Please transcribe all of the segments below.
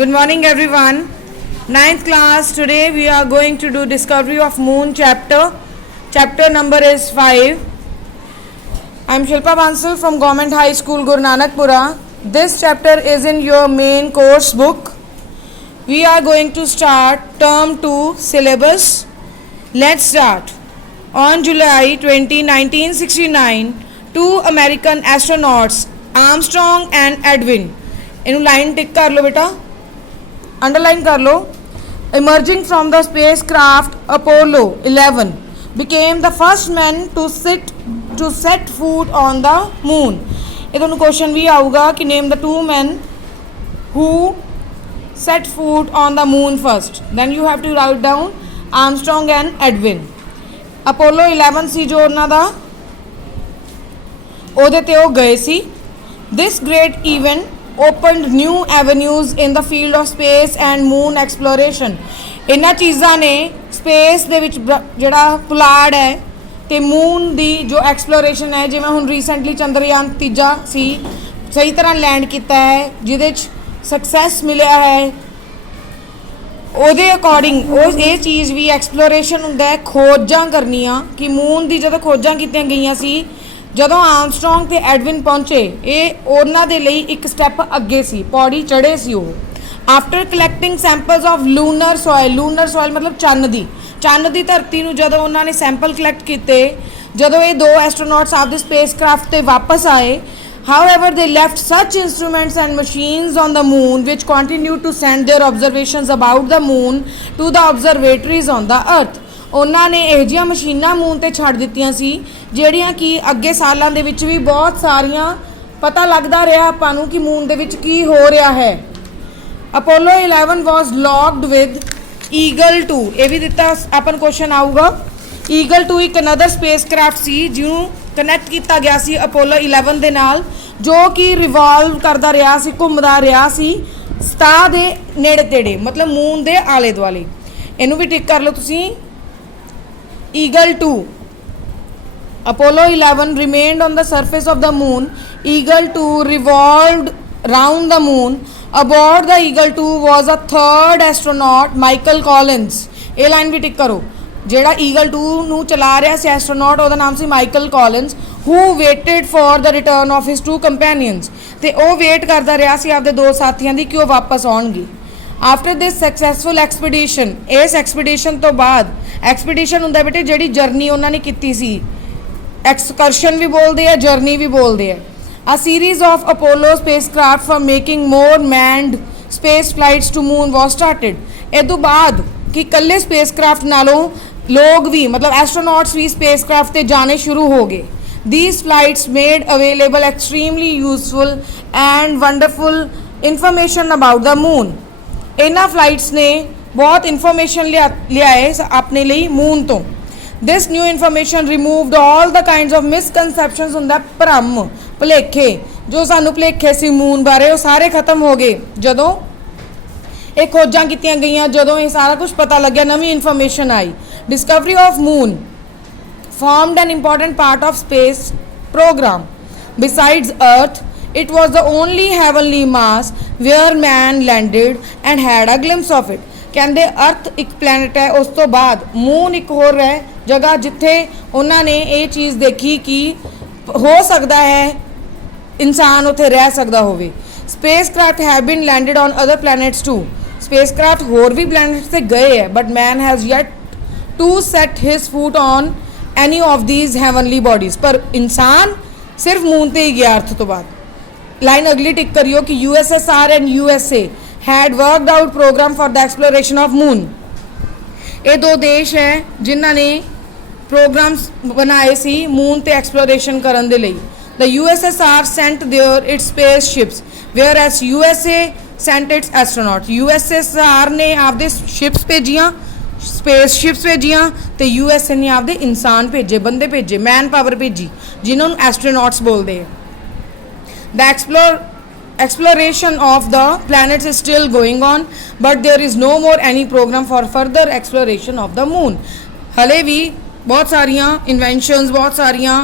Good morning everyone. Ninth class. Today we are going to do discovery of moon chapter. Chapter number is 5. I am Shilpa Bansal from Government High School Guru Nanakpura. This chapter is in your main course book. We are going to start term 2 syllabus. Let's start. On July 20, 1969, two American astronauts Armstrong and Edwin, इन्हों line टिक कर लो बेटा, underline कर लो, emerging from the spacecraft Apollo 11 became the first men to set foot on the moon. ये दोनों question भी आऊगा कि name the two men who set foot on the moon first. Then you have to write down Armstrong and Edwin. Apollo 11 ਸੀ ਜੋ ਉਹਨਾਂ ਦਾ, ਉਹਦੇ ਤੇ ਉਹ ਗਏ ਸੀ. This great event opened new avenues in the field of space and moon exploration. ਇਹਨਾਂ ਚੀਜ਼ਾਂ ਨੇ space ਦੇ ਵਿੱਚ ਜਿਹੜਾ ਪੁਲਾੜ ਹੈ ਤੇ ਮੂਨ ਦੀ ਜੋ ਐਕਸਪਲੋਰੇਸ਼ਨ ਹੈ, ਜਿਵੇਂ ਹੁਣ ਰੀਸੈਂਟਲੀ ਚੰਦਰਯਾਨ 3 ਸੀ, ਸਹੀ ਤਰ੍ਹਾਂ ਲੈਂਡ ਕੀਤਾ ਹੈ, ਜਿਹਦੇ 'ਚ ਸਕਸੈਸ ਮਿਲਿਆ ਹੈ, ਉਹਦੇ ਅਕੋਰਡਿੰਗ ਉਹ ਇਹ ਚੀਜ਼ ਵੀ ਐਕਸਪਲੋਰੇਸ਼ਨ ਹੁੰਦਾ ਹੈ, ਖੋਜਾਂ ਕਰਨੀਆਂ ਕਿ ਮੂਨ ਦੀ ਜਦੋਂ ਖੋਜਾਂ ਕੀਤੀਆਂ ਗਈਆਂ ਸੀ, ਜਦੋਂ ਆਰਮਸਟਰੋਂਗ ਤੇ ਐਡਵਿਨ ਪਹੁੰਚੇ, ਇਹ ਉਹਨਾਂ ਦੇ ਲਈ ਇੱਕ ਸਟੈਪ ਅੱਗੇ ਸੀ, ਪੌੜੀ ਚੜ੍ਹੇ ਸੀ ਉਹ. After collecting samples of lunar soil ਮਤਲਬ ਚੰਨ ਦੀ ਧਰਤੀ ਨੂੰ ਜਦੋਂ ਉਹਨਾਂ ਨੇ ਸੈਂਪਲ ਕਲੈਕਟ ਕੀਤੇ, ਜਦੋਂ ਇਹ ਦੋ ਐਸਟਰੋਨੌਟਸ ਆਪਦੇ ਸਪੇਸ ਕਰਾਫਟ ਤੇ ਵਾਪਸ ਆਏ, however they left such instruments and machines on the moon which continued to send their observations about the moon to the observatories on the earth. ਉਹਨਾਂ ਨੇ ਇਹੋ ਜਿਹੀਆਂ ਮਸ਼ੀਨਾਂ ਮੂਨ 'ਤੇ ਛੱਡ ਦਿੱਤੀਆਂ ਸੀ ਜਿਹੜੀਆਂ ਕਿ ਅੱਗੇ ਸਾਲਾਂ ਦੇ ਵਿੱਚ ਵੀ ਬਹੁਤ ਸਾਰੀਆਂ ਪਤਾ ਲੱਗਦਾ ਰਿਹਾ ਆਪਾਂ ਨੂੰ ਕਿ ਮੂਨ ਦੇ ਵਿੱਚ ਕੀ ਹੋ ਰਿਹਾ ਹੈ. Apollo 11 was locked with eagle 2. ਇਹ ਵੀ ਦਿੱਤਾ ਆਪਾਂ ਨੂੰ ਕੁਐਸਚਨ ਆਊਗਾ. ਈਗਲ 2 ਇੱਕ ਅਨਦਰ ਸਪੇਸ ਕਰਾਫਟ ਸੀ ਜਿਹਨੂੰ ਕਨੈਕਟ ਕੀਤਾ ਗਿਆ ਸੀ ਅਪੋਲੋ 11 ਦੇ ਨਾਲ, ਜੋ ਕਿ ਰਿਵੋਲਵ ਕਰਦਾ ਰਿਹਾ ਸੀ, ਘੁੰਮਦਾ ਰਿਹਾ ਸੀ ਸਤਹ ਦੇ ਨੇੜੇ ਤੇੜੇ, ਮਤਲਬ ਮੂਨ ਦੇ ਆਲੇ ਦੁਆਲੇ. ਇਹਨੂੰ ਵੀ ਟਿਕ ਕਰ ਲਓ ਤੁਸੀਂ. Eagle 2. Apollo 11 remained on the surface of the moon. Eagle 2 revolved round the moon. Aboard the Eagle 2 was a third astronaut, Michael Collins. ਇਹ ਲਾਈਨ ਵੀ ਟਿਕ ਕਰੋ. ਜਿਹੜਾ Eagle 2 ਨੂੰ ਚਲਾ ਰਿਹਾ ਸੀ ਐਸਟਰੋਨੌਟ, ਉਹਦਾ ਨਾਮ ਸੀ Michael ਕਾਲਿਨਸ, who waited for the return of his two companions. ਤੇ ਉਹ ਵੇਟ ਕਰਦਾ ਰਿਹਾ ਸੀ ਆਪਦੇ ਦੋ ਸਾਥੀਆਂ ਦੀ ਕਿ ਉਹ ਵਾਪਸ ਆਉਣਗੇ. ਆਫਟਰ ਦਿਸ ਸਕਸੈਸਫੁਲ ਐਕਸਪੀਡੀਸ਼ਨ, ਇਸ ਐਕਸਪੀਡੀਸ਼ਨ ਤੋਂ ਬਾਅਦ, ਐਕਸਪੀਡੀਸ਼ਨ ਹੁੰਦਾ ਬੇਟੇ ਜਿਹੜੀ ਜਰਨੀ ਉਹਨਾਂ ਨੇ ਕੀਤੀ ਸੀ, ਐਕਸਕਰਸ਼ਨ ਵੀ ਬੋਲਦੇ ਆ, ਜਰਨੀ ਵੀ ਬੋਲਦੇ ਆ. A series of Apollo spacecraft for making more manned space flights to moon was started. ਇਹ ਤੋਂ ਬਾਅਦ ਕਿ ਇਕੱਲੇ ਸਪੇਸਕ੍ਰਾਫਟ ਨਾਲੋਂ ਲੋਕ ਵੀ, ਮਤਲਬ ਐਸਟਰੋਨੌਟਸ ਵੀ ਸਪੇਸਕ੍ਰਾਫਟ 'ਤੇ ਜਾਣੇ ਸ਼ੁਰੂ ਹੋ ਗਏ. These flights made available extremely useful and wonderful information about the moon. ਇਹਨਾਂ ਫਲਾਈਟਸ ਨੇ ਬਹੁਤ ਇਨਫੋਰਮੇਸ਼ਨ ਲਿਆਏ ਆਪਣੇ ਲਈ ਮੂਨ ਤੋਂ. This new information removed all the kinds of misconceptions, ਹੁੰਦਾ ਭਰਮ, ਭੁਲੇਖੇ, ਜੋ ਸਾਨੂੰ ਭੁਲੇਖੇ ਸੀ ਮੂਨ ਬਾਰੇ, ਉਹ ਸਾਰੇ ਖਤਮ ਹੋ ਗਏ ਜਦੋਂ ਇਹ ਖੋਜਾਂ ਕੀਤੀਆਂ ਗਈਆਂ, ਜਦੋਂ ਇਹ ਸਾਰਾ ਕੁਝ ਪਤਾ ਲੱਗਿਆ, ਨਵੀਂ ਇਨਫੋਰਮੇਸ਼ਨ ਆਈ. Discovery of moon formed an important part of space program. Besides Earth, it was the only heavenly mass where man landed and had a glimpse of it. ਕਹਿੰਦੇ ਅਰਥ ਇੱਕ ਪਲੈਨਟ ਹੈ, ਉਸ ਤੋਂ ਬਾਅਦ ਮੂਨ ਇੱਕ ਹੋਰ ਹੈ ਜਗ੍ਹਾ ਜਿੱਥੇ ਉਹਨਾਂ ਨੇ ਇਹ ਚੀਜ਼ ਦੇਖੀ ਕਿ ਹੋ ਸਕਦਾ ਹੈ ਇਨਸਾਨ ਉੱਥੇ ਰਹਿ ਸਕਦਾ ਹੋਵੇ. spacecraft have been landed on other planets too. spacecraft ਹੋਰ ਵੀ planets ਤੇ ਗਏ ਹੈ, but man has yet to set his foot on any of these heavenly bodies. ਪਰ ਇਨਸਾਨ ਸਿਰਫ ਮੂਨ ਤੇ ਹੀ ਗਿਆ ਅਰਥ ਤੋਂ ਬਾਅਦ. ਲਾਈਨ ਅਗਲੀ ਟਿਕ ਕਰਿਓ ਕਿ USSR and USA had worked out program for the exploration of moon. ਇਹ ਦੋ ਦੇਸ਼ ਹੈ ਜਿਨ੍ਹਾਂ ਨੇ ਪ੍ਰੋਗਰਾਮਸ ਬਣਾਏ ਸੀ ਮੂਨ ਤੇ ਐਕਸਪਲੋਰੇਸ਼ਨ ਕਰਨ ਦੇ ਲਈ. The USSR sent its spaceships, whereas USA sent its astronauts. USSR ਨੇ ਆਪਦੇ ਸ਼ਿਪਸ ਭੇਜੀਆਂ, ਸਪੇਸਸ਼ਿਪਸ ਭੇਜੀਆਂ, ਤੇ USA ਨੇ ਆਪਦੇ ਇਨਸਾਨ ਭੇਜੇ, ਬੰਦੇ ਭੇਜੇ, ਮੈਨ ਪਾਵਰ ਭੇਜੀ, ਜਿਨ੍ਹਾਂ ਨੂੰ ਐਸਟਰੋਨੌਟਸ ਬੋਲਦੇ ਹੈ. The exploration of the planets is still going on, but there is no more any program for further exploration of the moon. ਹਲੇ ਵੀ ਬਹੁਤ ਸਾਰੀਆਂ ਇਨਵੈਂਸ਼ਨਸ, ਬਹੁਤ ਸਾਰੀਆਂ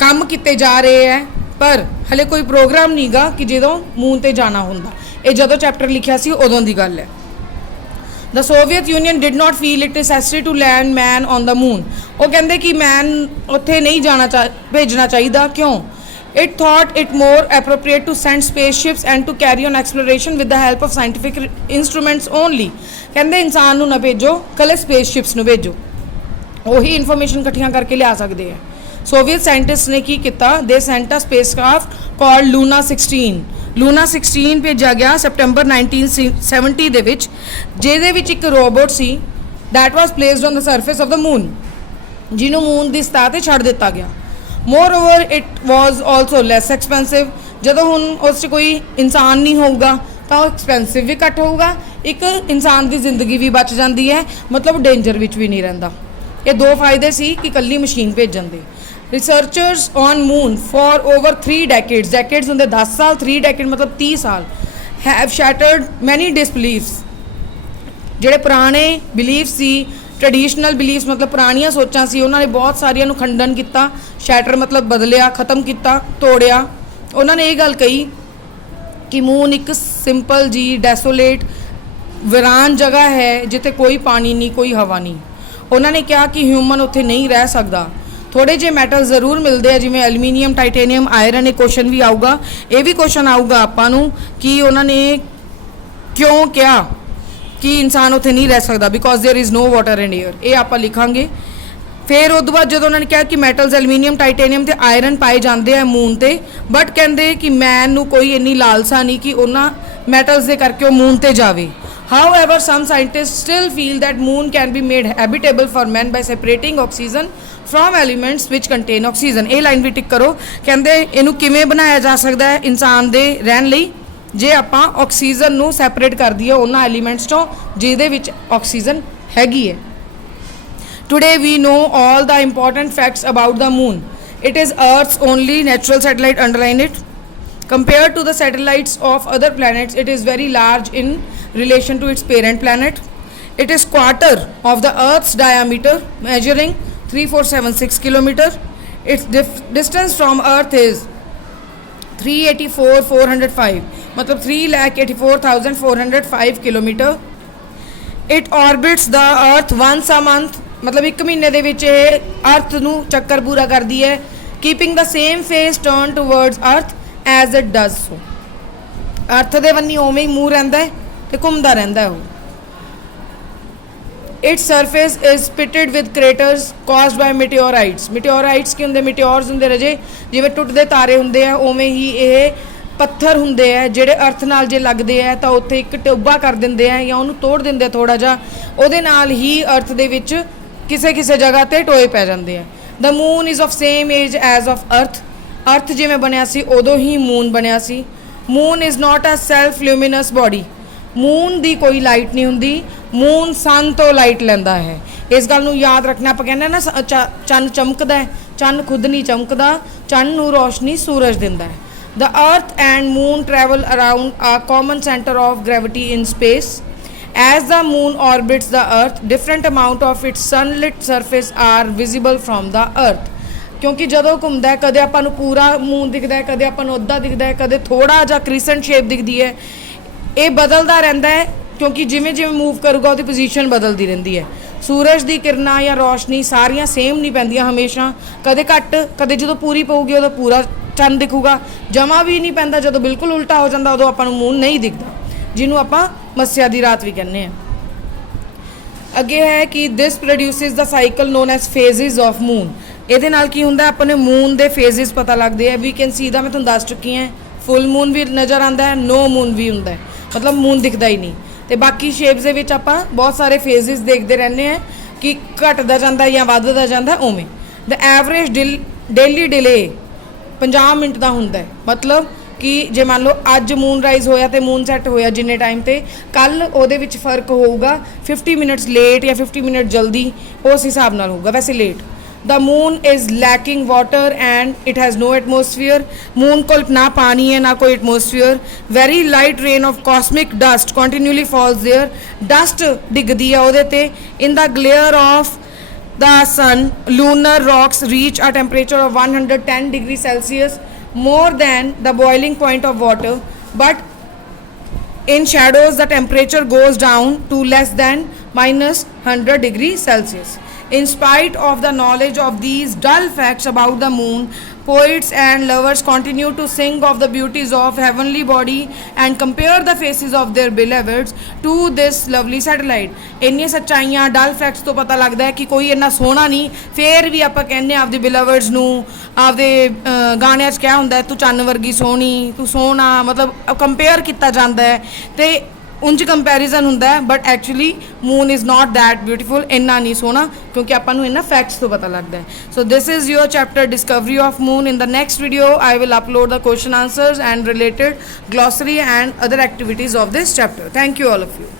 ਕੰਮ ਕੀਤੇ ਜਾ ਰਹੇ ਹੈ, ਪਰ ਹਲੇ ਕੋਈ ਪ੍ਰੋਗਰਾਮ ਨਹੀਂਗਾ ਕਿ ਜਦੋਂ ਮੂਨ ਤੇ ਜਾਣਾ ਹੁੰਦਾ. ਇਹ ਜਦੋਂ ਚੈਪਟਰ ਲਿਖਿਆ ਸੀ ਉਦੋਂ ਦੀ ਗੱਲ ਹੈ। The Soviet Union did not feel it necessary to land man on the moon। ਉਹ ਕਹਿੰਦੇ ਕਿ ਮੈਨ ਉੱਥੇ ਨਹੀਂ ਜਾਣਾ ਭੇਜਣਾ ਚਾਹੀਦਾ। ਕਿਉਂ? It thought it more appropriate to send spaceships and to carry on exploration with the help of scientific instruments only। ਕਹਿੰਦੇ ਇਨਸਾਨ ਨੂੰ ਨਾ ਭੇਜੋ, ਕੱਲੇ spaceships ਨੂੰ ਭੇਜੋ, ਉਹੀ ਇਨਫੋਰਮੇਸ਼ਨ ਇਕੱਠੀਆਂ ਕਰਕੇ ਲਿਆ ਸਕਦੇ ਆ। Soviet scientists ਨੇ ਕੀ ਕੀਤਾ? They sent a spacecraft called Luna 16। Luna 16 ਭੇਜਿਆ ਗਿਆ ਸੈਪਟੈਂਬਰ 1970 ਦੇ ਵਿੱਚ, ਜਿਹਦੇ ਵਿੱਚ ਇੱਕ robot C that was placed on the surface of the moon, ਜਿਹਨੂੰ ਮੂਨ ਦੀ ਸਤਹ ਤੇ ਛੱਡ ਦਿੱਤਾ ਗਿਆ। Moreover, it was also less expensive। ਜਦੋਂ ਹੁਣ ਉਸ 'ਚ ਕੋਈ ਇਨਸਾਨ ਨਹੀਂ ਹੋਊਗਾ ਤਾਂ ਉਹ ਐਕਸਪੈਂਸਿਵ ਵੀ ਘੱਟ ਹੋਊਗਾ, ਇੱਕ ਇਨਸਾਨ ਦੀ ਜ਼ਿੰਦਗੀ ਵੀ ਬਚ ਜਾਂਦੀ ਹੈ, ਮਤਲਬ ਡੇਂਜਰ ਵਿੱਚ ਵੀ ਨਹੀਂ ਰਹਿੰਦਾ। ਇਹ ਦੋ ਫਾਇਦੇ ਸੀ ਕਿ ਇਕੱਲੀ ਮਸ਼ੀਨ ਭੇਜਣ ਦੇ। Researchers on moon for over 3 decades, decades ਹੁੰਦੇ 10 ਸਾਲ, 3 decade ਮਤਲਬ 30 ਸਾਲ, have shattered many disbeliefs। ਜਿਹੜੇ ਪੁਰਾਣੇ ਬਿਲੀਫ ਸੀ, ਟ੍ਰੈਡੀਸ਼ਨਲ ਬਿਲੀਫਸ ਮਤਲਬ ਪੁਰਾਣੀਆਂ ਸੋਚਾਂ ਸੀ, ਉਹਨਾਂ ਨੇ ਬਹੁਤ ਸਾਰੀਆਂ ਨੂੰ ਖੰਡਨ ਕੀਤਾ। ਸ਼ੈਟਰ ਮਤਲਬ ਬਦਲਿਆ, ਖ਼ਤਮ ਕੀਤਾ, ਤੋੜਿਆ। ਉਹਨਾਂ ਨੇ ਇਹ ਗੱਲ ਕਹੀ ਕਿ ਮੂਨ ਇੱਕ ਸਿੰਪਲ ਜੀ ਡੈਸੋਲੇਟ ਵੀਰਾਨ ਜਗ੍ਹਾ ਹੈ ਜਿੱਥੇ ਕੋਈ ਪਾਣੀ ਨਹੀਂ, ਕੋਈ ਹਵਾ ਨਹੀਂ। ਉਹਨਾਂ ਨੇ ਕਿਹਾ ਕਿ ਹਿਊਮਨ ਉੱਥੇ ਨਹੀਂ ਰਹਿ ਸਕਦਾ। ਥੋੜ੍ਹੇ ਜਿਹੇ ਮੈਟਲ ਜ਼ਰੂਰ ਮਿਲਦੇ ਆ ਜਿਵੇਂ ਐਲੂਮੀਨੀਅਮ, ਟਾਈਟੇਨੀਅਮ, ਆਇਰਨ। ਇਹ ਕੁਐਸਚਨ ਵੀ ਆਊਗਾ, ਇਹ ਵੀ ਕੁਐਸਚਨ ਆਊਗਾ ਆਪਾਂ ਨੂੰ ਕਿ ਉਹਨਾਂ ਨੇ ਕਿਉਂ ਕਿਹਾ ਕਿ ਇਨਸਾਨ ਉੱਥੇ ਨਹੀਂ ਰਹਿ ਸਕਦਾ, because there is no water and air. ਇਹ ਆਪਾਂ ਲਿਖਾਂਗੇ। ਫਿਰ ਉਸ ਤੋਂ ਬਾਅਦ ਜਦੋਂ ਉਹਨਾਂ ਨੇ ਕਿਹਾ ਕਿ ਮੈਟਲਸ ਐਲੂਮੀਨੀਅਮ, ਟਾਈਟੇਨੀਅਮ ਤੇ ਆਇਰਨ ਪਾਏ ਜਾਂਦੇ ਆ ਮੂਨ ਤੇ, ਬਟ ਕਹਿੰਦੇ ਕਿ ਮੈਨ ਨੂੰ ਕੋਈ ਇੰਨੀ ਲਾਲਸਾ ਨਹੀਂ ਕਿ ਉਹਨਾਂ ਮੈਟਲਸ ਦੇ ਕਰਕੇ ਉਹ ਮੂਨ ਤੇ ਜਾਵੇ। However, some scientists still feel that moon can be made habitable for men by separating oxygen from elements which contain oxygen। ਇਹ ਲਾਈਨ ਵੀ ਟਿਕ ਕਰੋ। ਕਹਿੰਦੇ ਇਹਨੂੰ ਕਿਵੇਂ ਬਣਾਇਆ ਜਾ ਸਕਦਾ ਹੈ ਇਨਸਾਨ ਦੇ ਰਹਿਣ ਲਈ, ਜੇ ਆਪਾਂ ਆਕਸੀਜਨ ਨੂੰ ਸੈਪਰੇਟ ਕਰ ਦਈਏ ਉਹਨਾਂ ਐਲੀਮੈਂਟਸ ਤੋਂ ਜਿਹਦੇ ਵਿੱਚ ਆਕਸੀਜਨ ਹੈਗੀ ਹੈ। Today we know all the important facts about the moon। It is Earth's only natural satellite, underline it। Compared to the satellites of other planets, it is very large in relation to its parent planet। It is quarter of the Earth's diameter, measuring 3476 kilometer। Its distance from Earth is 384,405, मतलब 3,84,405 kilometre. It orbits the Earth once a month, मतलब एक महीने ਦੇ ਵਿੱਚ ਇਹ अर्थ ਨੂੰ ਚੱਕਰ ਪੂਰਾ ਕਰਦੀ ਹੈ, keeping the same face turned towards Earth as it does so। अर्थ ਦੇ ਬੰਨੀ ਉਵੇਂ ਹੀ ਮੂੰਹ ਰਹਿੰਦਾ ਹੈ ਤੇ ਘੁੰਮਦਾ ਰਹਿੰਦਾ ਹੈ ਉਹ। Its surface is pitted with craters caused by meteorites। meteorites ਕੀ ਹੁੰਦੇ? meteors ਹੁੰਦੇ ਰਜੇ, ਜਿਵੇਂ ਟੁੱਟਦੇ ਤਾਰੇ ਹੁੰਦੇ ਆ ਉਵੇਂ ਹੀ ਇਹ ਪੱਥਰ ਹੁੰਦੇ ਆ ਜਿਹੜੇ ਅਰਥ ਨਾਲ ਜੇ ਲੱਗਦੇ ਆ ਤਾਂ ਉੱਥੇ ਇੱਕ ਟੋਭਾ ਕਰ ਦਿੰਦੇ ਆ ਜਾਂ ਉਹਨੂੰ ਤੋੜ ਦਿੰਦੇ ਆ ਥੋੜਾ ਜਿਹਾ, ਉਹਦੇ ਨਾਲ ਹੀ ਅਰਥ ਦੇ ਵਿੱਚ ਕਿਸੇ ਕਿਸੇ ਜਗ੍ਹਾ ਤੇ ਟੋਏ ਪੈ ਜਾਂਦੇ ਆ। The moon is of same age as of earth। ਅਰਥ ਜਿਵੇਂ ਬਣਿਆ ਸੀ ਉਦੋਂ ਹੀ ਮੂਨ ਬਣਿਆ ਸੀ। Moon is not a self luminous body। Moon ਦੀ ਕੋਈ ਲਾਈਟ ਨਹੀਂ ਹੁੰਦੀ, ਮੂਨ ਸਨ ਤੋਂ ਲਾਈਟ ਲੈਂਦਾ ਹੈ। ਇਸ ਗੱਲ ਨੂੰ ਯਾਦ ਰੱਖਣਾ। ਆਪਾਂ ਕਹਿੰਦੇ ਨਾ ਚੰਨ ਚਮਕਦਾ ਹੈ, ਚੰਨ ਖੁਦ ਨਹੀਂ ਚਮਕਦਾ, ਚੰਨ ਨੂੰ ਰੋਸ਼ਨੀ ਸੂਰਜ ਦਿੰਦਾ ਹੈ। The earth and moon travel around a common center of gravity in space। As the moon orbits the earth, different amount of its sunlit surface are visible from the earth। ਕਿਉਂਕਿ ਜਦੋਂ ਘੁੰਮਦਾ ਹੈ ਕਦੇ ਆਪਾਂ ਨੂੰ ਪੂਰਾ ਮੂਨ ਦਿਖਦਾ ਹੈ, ਕਦੇ ਆਪਾਂ ਨੂੰ ਅੱਧਾ ਦਿਖਦਾ ਹੈ, ਕਦੇ ਥੋੜਾ ਜਿਹਾ ਕ੍ਰਿਸੈਂਟ ਸ਼ੇਪ ਦਿਖਦੀ ਹੈ। ਇਹ ਬਦਲਦਾ ਰਹਿੰਦਾ ਹੈ ਕਿਉਂਕਿ ਜਿਵੇਂ ਜਿਵੇਂ ਮੂਵ ਕਰੂਗਾ ਉਹਦੀ ਪੋਜੀਸ਼ਨ ਬਦਲਦੀ ਰਹਿੰਦੀ ਹੈ। ਸੂਰਜ ਦੀ ਕਿਰਨਾਂ ਜਾਂ ਰੋਸ਼ਨੀ ਸਾਰੀਆਂ ਸੇਮ ਨਹੀਂ ਪੈਂਦੀਆਂ ਹਮੇਸ਼ਾ, ਕਦੇ ਘੱਟ, ਕਦੇ ਜਦੋਂ ਪੂਰੀ ਪਊਗੀ ਉਦੋਂ ਪੂਰਾ ਚੰਨ ਦਿਖੂਗਾ, ਜਮਾ ਵੀ ਨਹੀਂ ਪੈਂਦਾ ਜਦੋਂ ਬਿਲਕੁਲ ਉਲਟਾ ਹੋ ਜਾਂਦਾ ਉਦੋਂ ਆਪਾਂ ਨੂੰ ਮੂਨ ਨਹੀਂ ਦਿਖਦਾ, ਜਿਹਨੂੰ ਆਪਾਂ ਮੱਸਿਆ ਦੀ ਰਾਤ ਵੀ ਕਹਿੰਦੇ ਹਾਂ। ਅੱਗੇ ਹੈ ਕਿ this produces the cycle known as phases of moon. ਇਹਦੇ ਨਾਲ ਕੀ ਹੁੰਦਾ? ਆਪਾਂ ਨੂੰ ਮੂਨ ਦੇ ਫੇਜ਼ਿਸ ਪਤਾ ਲੱਗਦੇ ਆ। ਵੀ ਕੈਨ ਸੀ ਦਾ ਮੈਂ ਤੁਹਾਨੂੰ ਦੱਸ ਚੁੱਕੀ ਹਾਂ, ਫੁੱਲ ਮੂਨ ਵੀ ਨਜ਼ਰ ਆਉਂਦਾ ਹੈ, ਨੋ ਮੂਨ ਵੀ ਹੁੰਦਾ ਹੈ, ਮਤਲਬ ਮੂਨ ਦਿਖਦਾ ਹੀ ਨਹੀਂ। ਤੇ ਬਾਕੀ ਸ਼ੇਪਸ ਦੇ ਵਿੱਚ ਆਪਾਂ ਬਹੁਤ ਸਾਰੇ ਫੇਜ਼ਿਸ ਦੇਖਦੇ ਰਹਿੰਦੇ ਹਾਂ ਕਿ ਘਟਦਾ ਜਾਂਦਾ ਜਾਂ ਵੱਧਦਾ ਜਾਂਦਾ ਉਵੇਂ। ਦ ਐਵਰੇਜ ਡੇਲੀ ਡਿਲੇ 50 ਮਿੰਟ ਦਾ ਹੁੰਦਾ ਹੈ, ਮਤਲਬ ਕਿ ਜੇ ਮੰਨ ਲਓ ਅੱਜ ਮੂਨ ਰਾਈਜ਼ ਹੋਇਆ ਤੇ ਮੂਨ ਸੈੱਟ ਹੋਇਆ ਜਿੰਨੇ ਟਾਈਮ ਤੇ, ਕੱਲ ਉਹਦੇ ਵਿੱਚ ਫਰਕ ਹੋਊਗਾ 50 ਮਿੰਟਸ ਲੇਟ ਜਾਂ 50 ਮਿੰਟ ਜਲਦੀ, ਉਸ ਹਿਸਾਬ ਨਾਲ ਹੋਊਗਾ। ਵੈਸੇ late. The moon is lacking water and it has no atmosphere। moon ਕੋਲ ਨਾ ਪਾਣੀ ਹੈ ਨਾ ਕੋਈ atmosphere। very light rain of cosmic dust continually falls there। dust ਡਿੱਗਦੀ ਹੈ ਉਹਦੇ ਤੇ। in the glare of the sun, lunar rocks reach a temperature of 110 degrees Celsius, more than the boiling point of water। but In shadows, the temperature goes down to less than minus 100 degrees Celsius. In spite of the knowledge of these dull facts about the moon, poets and lovers continue to sing of the beauties of heavenly body and compare the faces of their beloveds to this lovely satellite. ਇੰਨੀਆਂ ਸੱਚਾਈਆਂ ਡਲ facts ਤੋਂ ਪਤਾ ਲੱਗਦਾ ਹੈ ਕਿ ਕੋਈ ਇੰਨਾ ਸੋਹਣਾ ਨਹੀਂ, ਫੇਰ ਵੀ ਆਪਾਂ ਕਹਿੰਦੇ ਆਪਦੇ ਬਿਲਵਰਡਸ ਨੂੰ, ਆਪਦੇ ਗਾਣਿਆਂ 'ਚ ਕਿਹਾ ਹੁੰਦਾ ਤੂੰ ਚੰਨ ਵਰਗੀ ਸੋਹਣੀ, ਤੂੰ ਸੋਹਣਾ, ਮਤਲਬ ਕੰਪੇਅਰ ਕੀਤਾ ਜਾਂਦਾ ਹੈ ਤੇ ਉਂਝ ਕੰਪੈਰੀਜ਼ਨ ਹੁੰਦਾ ਹੈ, but actually moon is not that beautiful, ਇੰਨਾ ਨਹੀਂ ਸੋਹਣਾ, ਕਿਉਂਕਿ ਆਪਾਂ ਨੂੰ ਇਹਨਾਂ ਫੈਕਟਸ ਤੋਂ ਪਤਾ ਲੱਗਦਾ ਹੈ. So this is your chapter discovery of moon. In the next video I will upload the question answers and related glossary and other activities of this chapter. Thank you all of you.